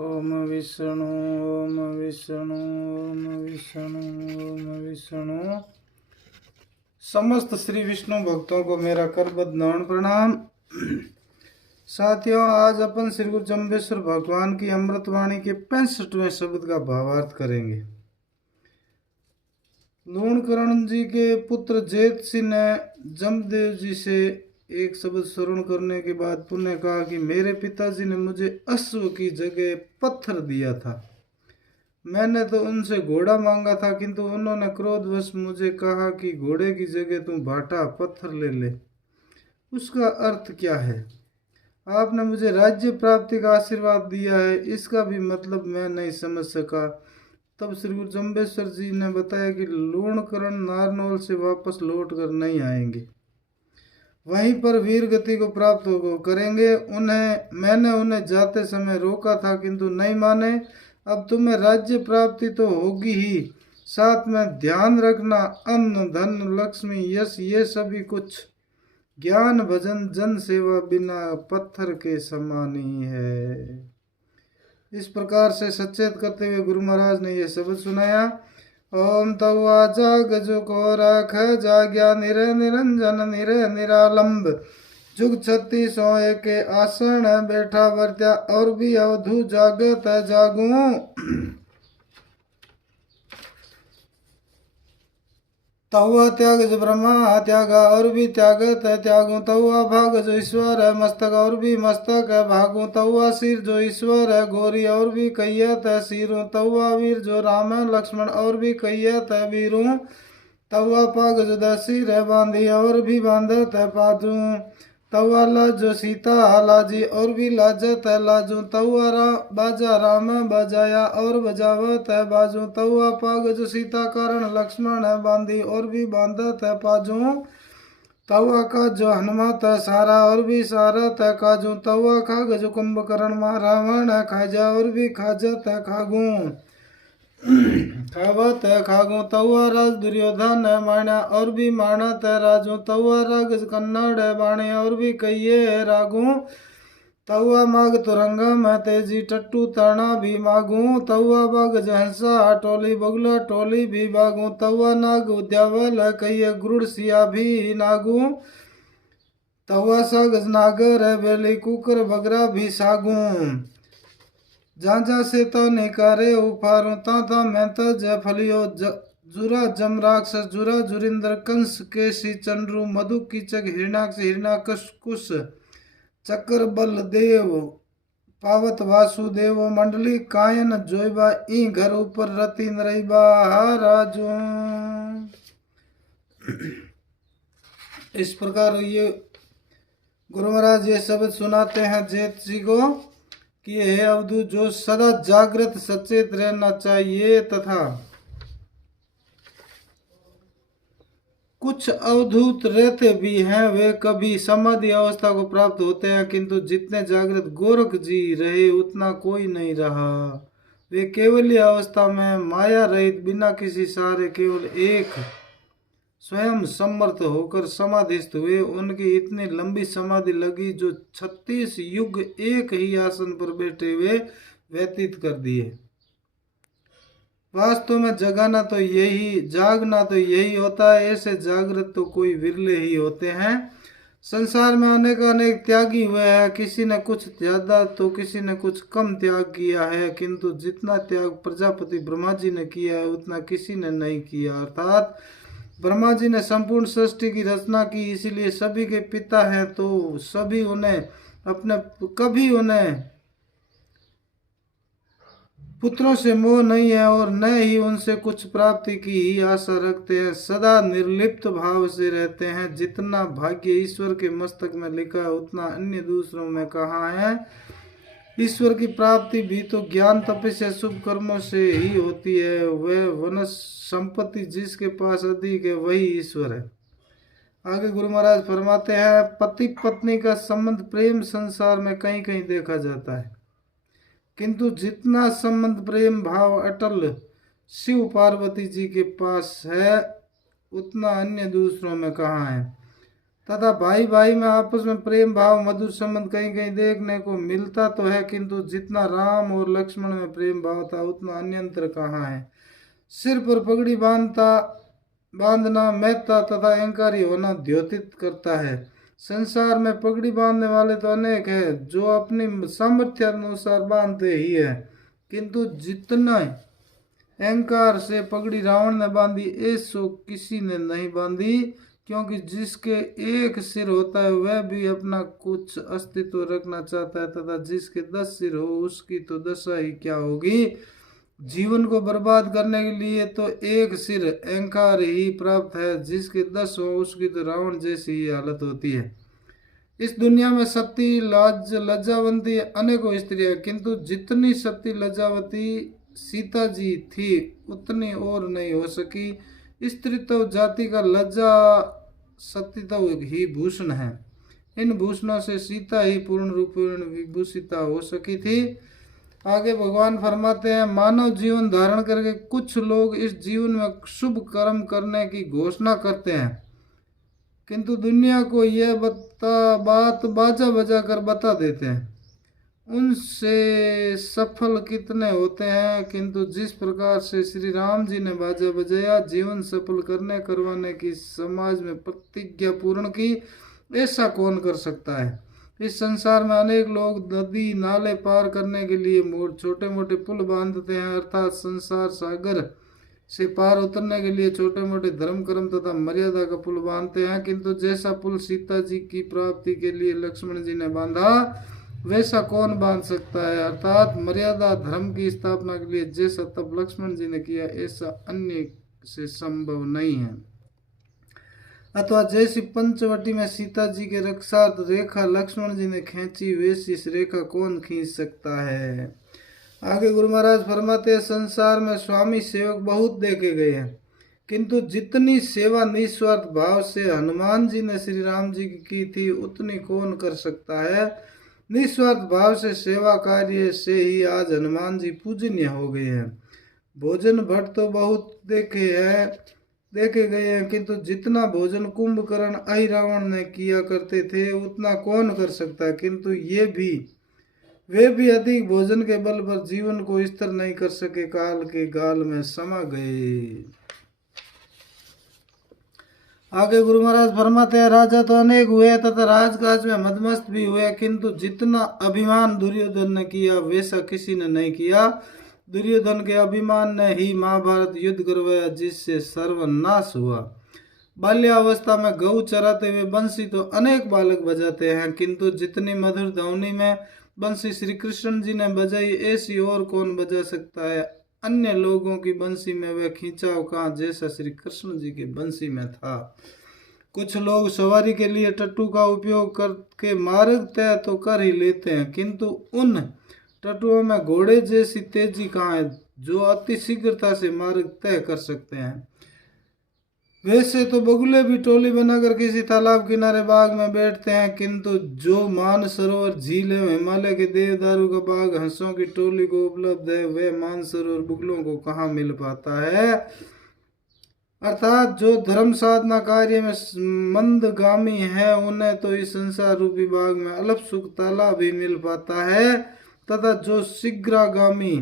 ओम विष्णु ओम विष्णु ओम विष्णु ओम विष्णु। समस्त श्री विष्णु भक्तों को मेरा करबद्ध नमन प्रणाम। साथियों, आज अपन श्री गुरु जम्बेश्वर भगवान की अमृतवाणी के 65वें शब्द का भावार्थ करेंगे। लूणकरण जी के पुत्र जेत सिंह ने जमदेव जी से एक शब्द श्रवण करने के बाद पुण्य कहा कि मेरे पिताजी ने मुझे अश्व की जगह पत्थर दिया था। मैंने तो उनसे घोड़ा मांगा था, किंतु उन्होंने क्रोधवश मुझे कहा कि घोड़े की जगह तुम भाटा पत्थर ले ले। उसका अर्थ क्या है? आपने मुझे राज्य प्राप्ति का आशीर्वाद दिया है, इसका भी मतलब मैं नहीं समझ सका। तब श्री गुरु जम्बेश्वर जी ने बताया कि लूणकरण नारनौल से वापस लौट कर नहीं आएंगे, वहीं पर वीर गति को प्राप्त करेंगे। मैंने उन्हें जाते समय रोका था, किंतु नहीं माने। अब तुम्हें राज्य प्राप्ति तो होगी ही, साथ में ध्यान रखना अन्न धन लक्ष्मी यश ये सभी कुछ ज्ञान भजन जन सेवा बिना पत्थर के समान ही है। इस प्रकार से सचेत करते हुए गुरु महाराज ने यह शब्द सुनाया। ओम तवा जाग जो को राख जाग्या निरे निरंजन निरे निरालंब जुग 36 के आसन बैठा वर्त्या और भी अवधु जागत जागू। तवा त्याग जो ब्रह्मा त्यागा और भी त्यागत त्यागू। तवा भाग जो ईश्वर है मस्तक और भी मस्तक है भागू। तवा सिर जो ईश्वर है गोरी और भी कैयत है सिरू। तवा वीर जो राम है लक्ष्मण और भी कैयत है वीरू। तवा पग जो दसिर है बांधी और भी बांधत है पाजू। तवा लाज जो सीता लाजी और भी लाजत है लाजू। तवा बाजा राम बजाया और बजावत है बाजू। तवा पग जो सीता कारण लक्ष्मण है बांधी और भी बांधत है पाजू। तवा का जो हनुमत है सारा और भी सारत है काजू। तवा खाग जो कुंभकर्ण महारावण है खाजा और भी खाजत है खागू खावत है खागू। तवा राज दुर्योधन है माण्या और भी मानत है राजू। तवा राग कन्नड़ है बाणे और भी कहिए है रागू। तवा माग तुरंगा में तेजी टट्टू ताना भी मागू। तवा बाग जहसा टोली बगुला टोली भी बागू। तवा नाग उद्यावल है कहिए गुरुड़ सिया भी नागू। तवा साग नागर है बेली कुकर बगरा भी सागू। जा से तो निकारे उफारू ता मैं तो जय फलियो जुरा जम राक्षस जुरा जुरिंदर कंस केसी चंद्रू मधु कीचक हिरणाक्ष हिरणाकश कुश चक्र बल देव पावत वासुदेव मंडली कायन जोइबा ई घर ऊपर रति नरैबा राजू। इस प्रकार ये गुरु महाराज ये शब्द सुनाते हैं जेत जी को कि हे अवधूत जो सदा जागृत सचेत रहना चाहिए, तथा कुछ अवधूत रहते भी हैं, वे कभी समाधि अवस्था को प्राप्त होते हैं, किंतु जितने जागृत गोरख जी रहे उतना कोई नहीं रहा। वे केवल अवस्था में माया रहित बिना किसी सहारे केवल एक स्वयं समर्थ होकर समाधिस्थ हुए। उनकी इतनी लंबी समाधि लगी जो 36 युग एक ही आसन पर बैठे हुए व्यतीत कर दिए। वास्तव में जागना तो यही होता है। ऐसे जागृत तो कोई विरले ही होते हैं। संसार में अनेक त्यागी हुए हैं, किसी ने कुछ ज्यादा तो किसी ने कुछ कम त्याग किया है, किंतु जितना त्याग प्रजापति ब्रह्मा जी ने किया है उतना किसी ने नहीं किया। अर्थात ब्रह्मा जी ने संपूर्ण सृष्टि की रचना की, इसीलिए सभी के पिता हैं, तो सभी कभी उन्हें पुत्रों से मोह नहीं है और न ही उनसे कुछ प्राप्ति की ही आशा रखते हैं। सदा निर्लिप्त भाव से रहते हैं। जितना भाग्य ईश्वर के मस्तक में लिखा है उतना अन्य दूसरों में कहाँ है। ईश्वर की प्राप्ति भी तो ज्ञान तपस्या शुभ कर्मों से ही होती है। वह वनस संपत्ति जिसके पास अधिक है वही ईश्वर है। आगे गुरु महाराज फरमाते हैं, पति पत्नी का संबंध प्रेम संसार में कहीं कहीं देखा जाता है, किंतु जितना संबंध प्रेम भाव अटल शिव पार्वती जी के पास है उतना अन्य दूसरों में कहाँ है। तथा भाई भाई में आपस में प्रेम भाव मधुर संबंध कहीं कहीं देखने को मिलता तो है, किंतु जितना राम और लक्ष्मण में प्रेम भाव था उतना अन्यंत्र कहाँ है। सिर पर पगड़ी बांधना महत्ता तथा अहंकारी होना द्योतित करता है। संसार में पगड़ी बांधने वाले तो अनेक है, जो अपनी सामर्थ्य अनुसार बांधते ही है, किंतु जितना अहंकार से पगड़ी रावण ने बांधी, ऐसो किसी ने नहीं बांधी। क्योंकि जिसके एक सिर होता है वह भी अपना कुछ अस्तित्व रखना चाहता है, तथा जिसके 10 सिर हो उसकी तो दशा ही क्या होगी। जीवन को बर्बाद करने के लिए तो एक सिर अहंकार ही प्राप्त है, जिसके 10 हो उसकी तो रावण जैसी ही हालत होती है। इस दुनिया में सती लज्जावंती अनेकों स्त्रियां, किंतु जितनी सती लज्जावती सीता जी थी उतनी और नहीं हो सकी। स्त्रीत्व जाति का लज्जा सतीत्व ही भूषण है। इन भूषणों से सीता ही पूर्ण रूप विभूषिता हो सकी थी। आगे भगवान फरमाते हैं, मानव जीवन धारण करके कुछ लोग इस जीवन में शुभ कर्म करने की घोषणा करते हैं, किंतु दुनिया को यह बात बाजा बजा कर बता देते हैं। उनसे सफल कितने होते हैं, किंतु जिस प्रकार से श्री राम जी ने बाजा बजाया, जीवन सफल करवाने की समाज में प्रतिज्ञा पूर्ण की, ऐसा कौन कर सकता है। इस संसार में अनेक लोग नदी नाले पार करने के लिए छोटे मोटे पुल बांधते हैं, अर्थात संसार सागर से पार उतरने के लिए छोटे मोटे धर्म कर्म तथा मर्यादा का पुल बांधते हैं, किंतु जैसा पुल सीता जी की प्राप्ति के लिए लक्ष्मण जी ने बांधा वैसा कौन बांध सकता है। अर्थात मर्यादा धर्म की स्थापना के लिए जैसा तब लक्ष्मण जी ने किया, ऐसा अन्य से संभव नहीं है। अथवा जैसी पंचवटी में सीता जी के रक्षार्थ रेखा लक्ष्मण जी ने खींची, वैसी इस रेखा कौन खींच सकता है। आगे गुरु महाराज फरमाते हैं, संसार में स्वामी सेवक बहुत देखे गए हैं, किंतु जितनी सेवा निस्वार्थ भाव से हनुमान जी ने श्री राम जी की थी उतनी कौन कर सकता है। निस्वार्थ भाव से सेवा कार्य से ही आज हनुमान जी पूजनीय हो गए हैं। भोजन भट्ट तो बहुत देखे गए हैं, किंतु जितना भोजन कुंभकर्ण अहिरावण ने किया करते थे उतना कौन कर सकता है। किंतु वे भी अधिक भोजन के बल पर जीवन को स्थिर नहीं कर सके, काल के गाल में समा गए। आगे गुरु महाराज फरमाते हैं, राजा तो अनेक हुए तथा राजकाज में मदमस्त भी हुए, किंतु जितना अभिमान दुर्योधन ने किया वैसा किसी ने नहीं किया। दुर्योधन के अभिमान ने ही महाभारत युद्ध करवाया, जिससे सर्वनाश हुआ। बाल्यावस्था में गऊ चराते हुए बंसी तो अनेक बालक बजाते हैं, किंतु जितनी मधुर ध्वनि में बंसी श्री कृष्ण जी ने बजाई ऐसी और कौन बजा सकता है। अन्य लोगों की बंसी में वह खींचाव कहाँ जैसा श्री कृष्ण जी की बंसी में था। कुछ लोग सवारी के लिए टट्टू का उपयोग करके मार्ग तय तो कर ही लेते हैं, किंतु उन टट्टुओं में घोड़े जैसी तेजी कहाँ है जो अति शीघ्रता से मार्ग तय कर सकते हैं। वैसे तो बगुले भी टोली बनाकर किसी तालाब किनारे बाग में बैठते हैं, किंतु जो मानसरोवर झील एवं हिमालय के देवदारू का बाग हंसों की टोली को उपलब्ध है, वह मानसरोवर बगुलों को कहाँ मिल पाता है। अर्थात जो धर्म साधना कार्य में मंदगामी है उन्हें तो इस संसार रूपी बाग में अल्प सुख तालाब भी मिल पाता है, तथा जो शीघ्रगामी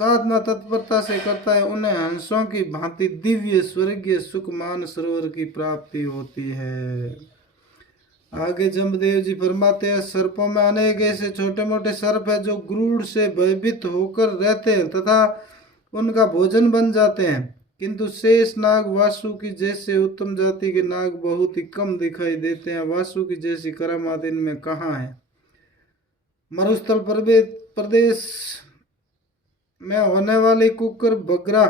साधना तत्परता से करता है उन्हें हंसों की भांति दिव्य स्वर्गीय सुख मान सरोवर की प्राप्ति होती है। आगे जमदेव जी फरमाते हैं, सर्पों में अनेक ऐसे छोटे मोटे सर्प है जो क्रूर से भयभीत होकर रहते हैं तथा उनका भोजन बन जाते हैं, किंतु शेष नाग वासुकी जैसे उत्तम जाति के नाग बहुत ही कम दिखाई देते हैं। वासुकी जैसी करामात इनमें कहाँ है। मरुस्थल प्रदेश में होने वाली कुकर बगरा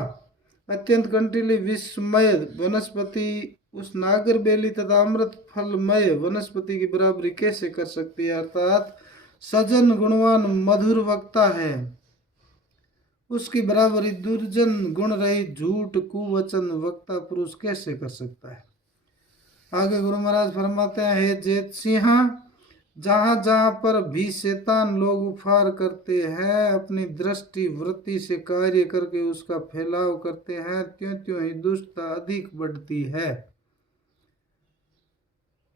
अत्यंत कंटीली विषमय वनस्पति उस नागर बेली तथा अमृत फलमय वनस्पति की बराबरी कैसे कर सकती है। अर्थात सजन गुणवान मधुर वक्ता है, उसकी बराबरी दुर्जन गुण रहित झूठ कुवचन वक्ता पुरुष कैसे कर सकता है। आगे गुरु महाराज फरमाते हैं, हे जेत सिंह, जहाँ जहाँ पर भी शैतान लोग उपहार करते हैं, अपनी दृष्टि वृत्ति से कार्य करके उसका फैलाव करते हैं, त्यों त्यों ही दुष्टता अधिक बढ़ती है।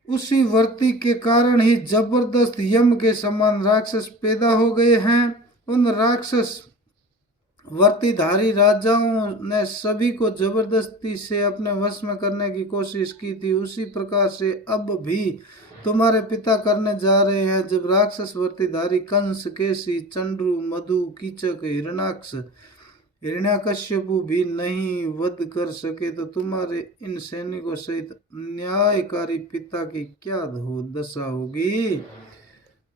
उसी वृत्ति के कारण ही जबरदस्त यम के समान राक्षस पैदा हो गए हैं। उन राक्षस वर्तीधारी राजाओं ने सभी को जबरदस्ती से अपने वश में करने की कोशिश की थी। उसी प्रकार से अब भी तुम्हारे पिता करने जा रहे हैं। जब राक्षस वर्तीधारी कंस, केसी, चंड्रू, मधु, कीचक, हिरणाक्ष, हिरण्यकश्यपु भी नहीं वध कर सके तो तुम्हारे इन सैनिकों सहित न्यायकारी पिता की क्या दशा होगी।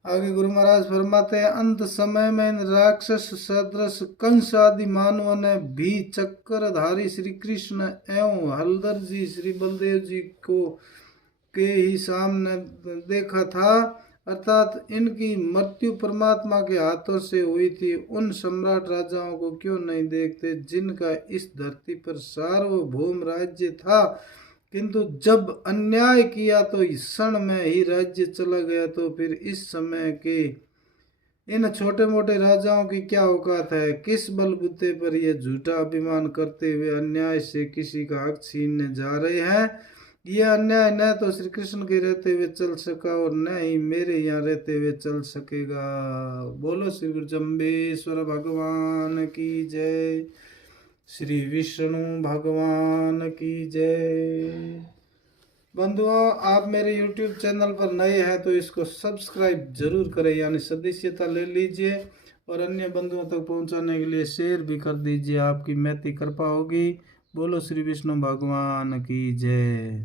आगे गुरु महाराज फरमाते हैं, अंत समय में इन राक्षस सदृश कंस आदि मानवों ने भी चक्रधारी श्री कृष्ण एवं हलधर जी श्री बलदेव जी को के ही सामने देखा था, अर्थात इनकी मृत्यु परमात्मा के हाथों से हुई थी। उन सम्राट राजाओं को क्यों नहीं देखते जिनका इस धरती पर सार्वभौम राज्य था, किंतु जब अन्याय किया तो इस क्षण में ही राज्य चला गया। तो फिर इस समय के इन छोटे मोटे राजाओं की क्या औकात है। किस बलबूते पर ये झूठा अभिमान करते हुए अन्याय से किसी का हक छीनने जा रहे हैं। यह अन्याय न तो श्री कृष्ण के रहते हुए चल सका और न ही मेरे यहाँ रहते हुए चल सकेगा। बोलो श्री गुरु जम्बेश्वर भगवान की जय, श्री विष्णु भगवान की जय। बंधुओं, आप मेरे YouTube चैनल पर नए हैं तो इसको सब्सक्राइब जरूर करें, यानी सदस्यता ले लीजिए और अन्य बंधुओं तक पहुंचाने के लिए शेयर भी कर दीजिए। आपकी महती कृपा होगी। बोलो श्री विष्णु भगवान की जय।